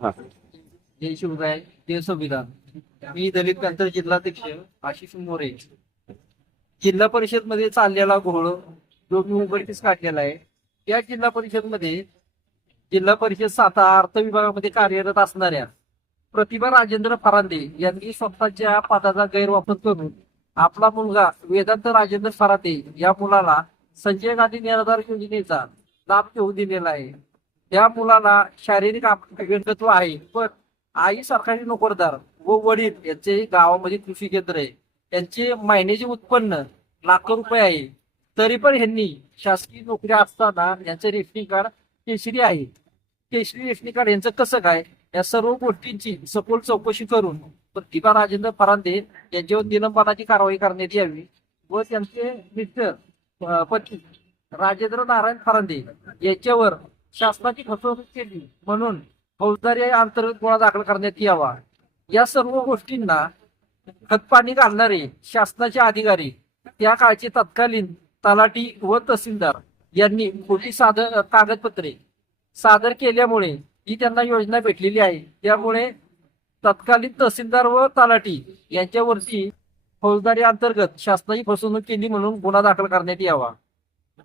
हा. जय शिवराय, जय संविधान. मी दलित पॅंथर जिल्हाध्यक्ष आशिष मोरे. जिल्हा परिषद मध्ये चाललेला घोळ जो मी उघडकीस काढलेला आहे, त्या जिल्हा परिषद मध्ये जिल्हा परिषद सातारा अर्थ विभागामध्ये कार्यरत असणाऱ्या प्रतिभा राजेंद्र फरांदे यांनी स्वतःच्या पदाचा गैरवापर करून आपला मुलगा वेदांत राजेंद्र फरांदे या मुलाला संजय गांधी निराधार योजनेचा लाभ घेऊन दिलेला आहे. त्या मुलाला शारीरिक व्यंगत्व आहे, पण आई सरकारी नोकरदार व वडील यांचे गावामध्ये कृषी केंद्र आहे. यांचे महिन्याचे उत्पन्न लाखो रुपये आहे. तरी पण यांनी शासकीय नोकरी असताना यांचं रेशनिंग कार्ड केशरी आहे. केशरी रेशनिंग कार्ड यांचं कसं काय, या सर्व गोष्टींची सखोल चौकशी करून प्रतिभा राजेंद्र फरांदे यांच्यावर निलंबनाची कारवाई करण्यात यावी व त्यांचे मिस्टर पती राजेंद्र नारायण फरांदे याच्यावर शासनाची फसवणूक केली म्हणून फौजदारी अंतर्गत गुन्हा दाखल करण्यात यावा. या सर्व गोष्टींना खतपाणी घालणारे शासनाचे अधिकारी त्या काळचे तत्कालीन तलाठी व तहसीलदार यांनी खोटी कागदपत्रे सादर केल्यामुळे ही त्यांना योजना भेटलेली आहे. त्यामुळे तत्कालीन तहसीलदार व तलाठी यांच्यावरती फौजदारी अंतर्गत शासनाची फसवणूक केली म्हणून गुन्हा दाखल करण्यात यावा.